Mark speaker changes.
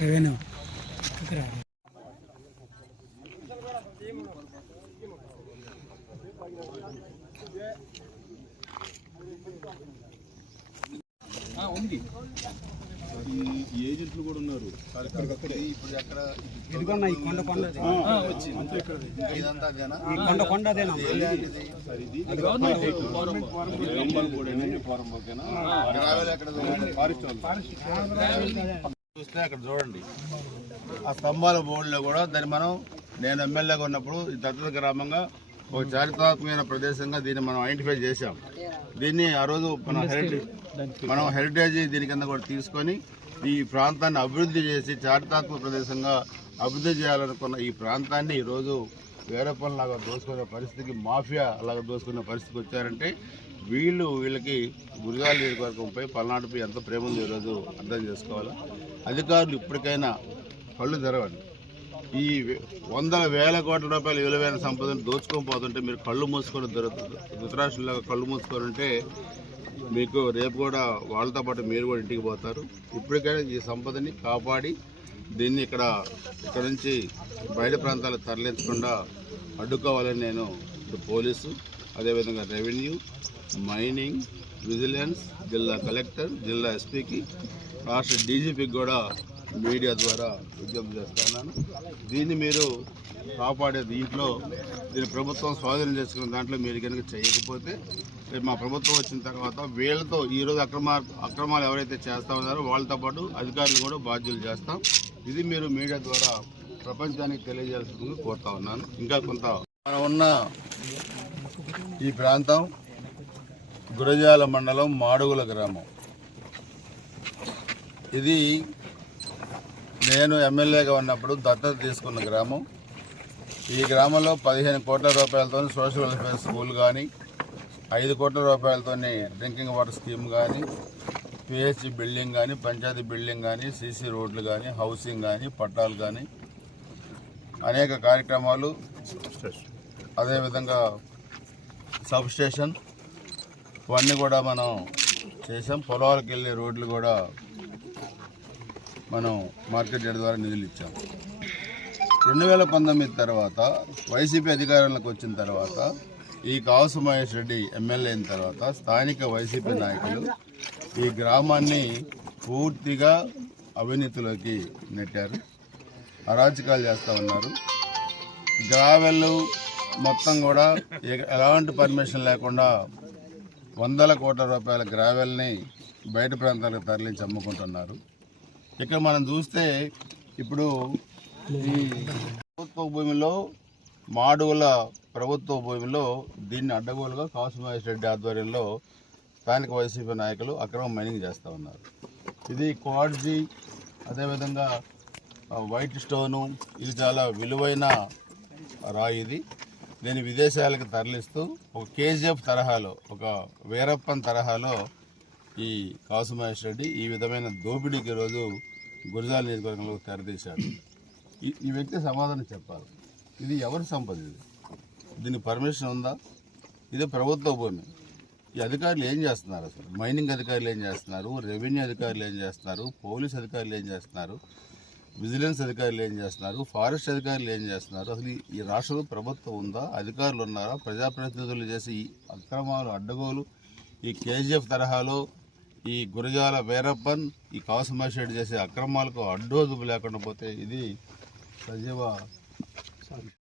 Speaker 1: Revenue
Speaker 2: ఈ ఏజెంట్లు కూడా ఉన్నారు.
Speaker 3: ఇప్పుడు
Speaker 1: ఇదిగోన్న ఈ కొండ కొండ
Speaker 3: ఇదంతా అదేనా
Speaker 1: ఈ కొండ అదేనా
Speaker 2: ఫారెస్ట్
Speaker 3: చూస్తే అక్కడ చూడండి. ఆ స్తంభాల బోర్డులో కూడా దాన్ని మనం నేను ఎమ్మెల్యేగా ఉన్నప్పుడు ఈ దత్తత గ్రామంగా ఒక చారిత్రాత్మకమైన ప్రదేశంగా దీన్ని మనం ఐడెంటిఫై చేశాం. దీన్ని ఆ రోజు మన హెరిటేజ్ మనం హెరిటేజ్ దీని కింద కూడా తీసుకొని ఈ ప్రాంతాన్ని అభివృద్ధి చేసి చారిత్రాత్మక ప్రదేశంగా అభివృద్ధి చేయాలనుకున్న ఈ ప్రాంతాన్ని ఈరోజు వేరే పనులాగా దోసుకునే పరిస్థితికి మాఫియా అలాగా దోసుకునే పరిస్థితికి వచ్చారంటే వీళ్ళు వీళ్ళకి గురిగాల నియోజకవర్గంపై పల్నాడుపై ఎంత ప్రేమ ఉందో ఈరోజు అర్థం చేసుకోవాలి? అధికారులు ఇప్పటికైనా కళ్ళు తెరవండి. ఈ వందల వేల కోట్ల రూపాయల విలువైన సంపదను దోచుకొని పోతుంటే మీరు కళ్ళు మూసుకొని ధృతరాష్ట్రంలాగా కళ్ళు మూసుకొని ఉంటే మీకు రేపు కూడా వాళ్ళతో పాటు మీరు కూడా ఇంటికి పోతారు. ఇప్పటికైనా ఈ సంపదని కాపాడి దీన్ని ఇక్కడ ఇక్కడ నుంచి బయట ప్రాంతాలకు తరలించకుండా అడ్డుకోవాలని నేను పోలీసు అదేవిధంగా రెవెన్యూ మైనింగ్ విజిలెన్స్ జిల్లా కలెక్టర్ జిల్లా ఎస్పీకి రాష్ట్ర డీజీపీకి కూడా మీడియా ద్వారా విజ్ఞప్తి చేస్తున్నాను దీన్ని మీరు కాపాడే దీంట్లో దీని ప్రభుత్వం స్వాధీనం చేసుకున్న దాంట్లో మీరు కనుక చేయకపోతే రేపు మా ప్రభుత్వం వచ్చిన తర్వాత వీళ్ళతో ఈరోజు అక్రమ అక్రమాలు ఎవరైతే చేస్తా ఉన్నారో వాళ్ళతో పాటు అధికారులు కూడా బాధ్యులు చేస్తాం. ఇది మీరు మీడియా ద్వారా ప్రపంచానికి తెలియజేయాల్సింది కోరుతా ఉన్నాను. ఇంకా కొంత మన ఉన్న ఈ ప్రాంతం గురజాల మండలం మాడుగుల గ్రామం. ఇది నేను ఎమ్మెల్యేగా ఉన్నప్పుడు దత్తత తీసుకున్న గ్రామం. ఈ గ్రామంలో పదిహేను కోట్ల రూపాయలతో సోషల్ వెల్ఫేర్ స్కూల్ కానీ ఐదు కోట్ల రూపాయలతో డ్రింకింగ్ వాటర్ స్కీమ్ కానీ పిహెచ్ బిల్డింగ్ కానీ పంచాయతీ బిల్డింగ్ కానీ సీసీ రోడ్లు కానీ హౌసింగ్ కానీ పట్టాలు కానీ అనేక కార్యక్రమాలు అదేవిధంగా సబ్ స్టేషన్. ఇవన్నీ కూడా మనం చేసాం. పొలాలకు వెళ్ళే రోడ్లు కూడా మనం మార్కెట్ యార్డ్ ద్వారా నిధులు ఇచ్చాం. రెండు వేల పంతొమ్మిది తర్వాత వైసీపీ అధికారంలోకి వచ్చిన తర్వాత ఈ కాసు మహేష్ రెడ్డి ఎమ్మెల్యే అయిన తర్వాత స్థానిక వైసీపీ నాయకులు ఈ గ్రామాన్ని పూర్తిగా అవినీతిలోకి నెట్టారు. అరాచకాలు చేస్తూ ఉన్నారు. గ్రావెల్ మొత్తం కూడా ఎలాంటి పర్మిషన్ లేకుండా వందల కోట్ల రూపాయల గ్రావెల్ని బయట ప్రాంతాలకు తరలించి అమ్ముకుంటున్నారు. ఇక్కడ మనం చూస్తే ఇప్పుడు ఈ ప్రభుత్వ భూమిలో మాడుగుల ప్రభుత్వ భూమిలో దీన్ని అడ్డగోలుగా కాసు మహేష్ రెడ్డి ఆధ్వర్యంలో స్థానిక వైసీపీ నాయకులు అక్రమ మైనింగ్ చేస్తూ ఉన్నారు. ఇది క్వాడ్జీ అదేవిధంగా వైట్ స్టోను ఇది చాలా విలువైన రాయి ఇది. దీన్ని విదేశాలకు తరలిస్తూ ఒక కేజీఎఫ్ తరహాలో ఒక వీరప్పన్ తరహాలో ఈ కాసు మహేష్ రెడ్డి ఈ విధమైన దోపిడీకి రోజు గురిజాల నియోజకవర్గంలో తెరదీశాడు ఈ ఈ వ్యక్తి సమాధానం చెప్పాలి. ఇది ఎవరి సంపద ఇది? దీనికి పర్మిషన్ ఉందా? ఇది ప్రభుత్వ భూమి. ఈ అధికారులు ఏం చేస్తున్నారు అసలు? మైనింగ్ అధికారులు ఏం చేస్తున్నారు? రెవెన్యూ అధికారులు ఏం చేస్తున్నారు? పోలీస్ అధికారులు ఏం చేస్తున్నారు? విజిలెన్స్ అధికారులు ఏం చేస్తున్నారు? ఫారెస్ట్ అధికారులు ఏం చేస్తున్నారు? అసలు ఈ- రాష్ట్రంలో ప్రభుత్వం ఉందా? అధికారులు ఉన్నారా? ప్రజాప్రతినిధులు చేసే ఈ అక్రమాలు అడ్డగోలు ఈ కేజీఎఫ్ తరహాలో ఈ గురజాల వీరప్పన్ ఈ కాసుమాషెడ్ చేసే అక్రమాలకు అడ్డోదుపు లేకుండా పోతే ఇది సజీవ